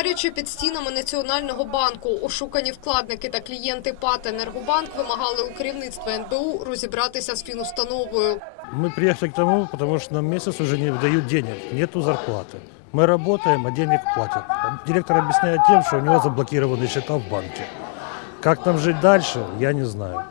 Гаряче під стінами Національного банку ошукані вкладники та клієнти ПАТ «Енергобанк» вимагали у керівництва НБУ розібратися з фінустановою. Мы приехали к тому, потому что нам месяц уже не выдают денег, нету зарплаты. Мы работаем, а денег платят. Директор объясняет тем, что у него заблокированы счета в банке. Как нам жить дальше, я не знаю.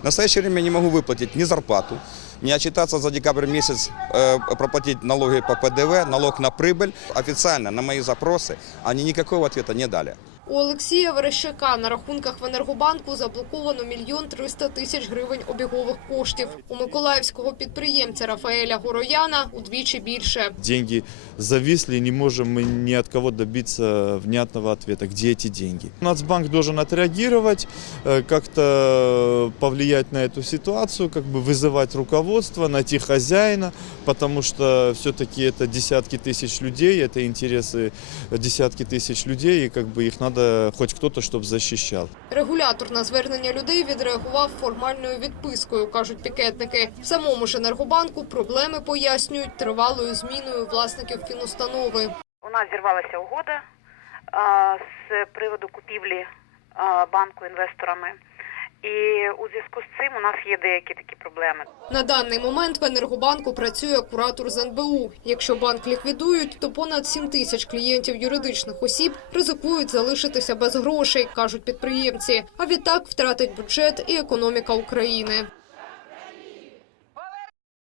В настоящее время не могу выплатить ни зарплату, не отчитаться за декабрь месяц, э, проплатить налоги по ПДВ, налог на прибыль. Официально на мои запросы они никакого ответа не дали. У Олексія Верещака на рахунках в Енергобанку заблоковано мільйон триста тисяч гривень обігових коштів. У миколаївського підприємця Рафаеля Горояна удвічі більше. Деньги зависли, не можем мы ни от кого добиться внятного ответа, где эти деньги. Нацбанк должен отреагировать, э, как-то повлиять на эту ситуацию, как бы вызывать руководство, найти хозяина, потому что все-таки это десятки тысяч людей, это интересы десятки тысяч людей, и как бы их надо хоть кто-то, чтобы защищал. Регулятор на звернення людей відреагував формальною відпискою, кажуть пікетники. В самому ж енергобанку проблеми пояснюють тривалою зміною власників фінустанови. У нас зірвалася угода а, з приводу купівлі а, банку інвесторами. І у зв'язку з цим у нас є деякі такі проблеми. На даний момент в Енергобанку працює куратор з НБУ. Якщо банк ліквідують, то понад 7 тисяч клієнтів юридичних осіб ризикують залишитися без грошей, кажуть підприємці. А відтак втратить бюджет і економіка України.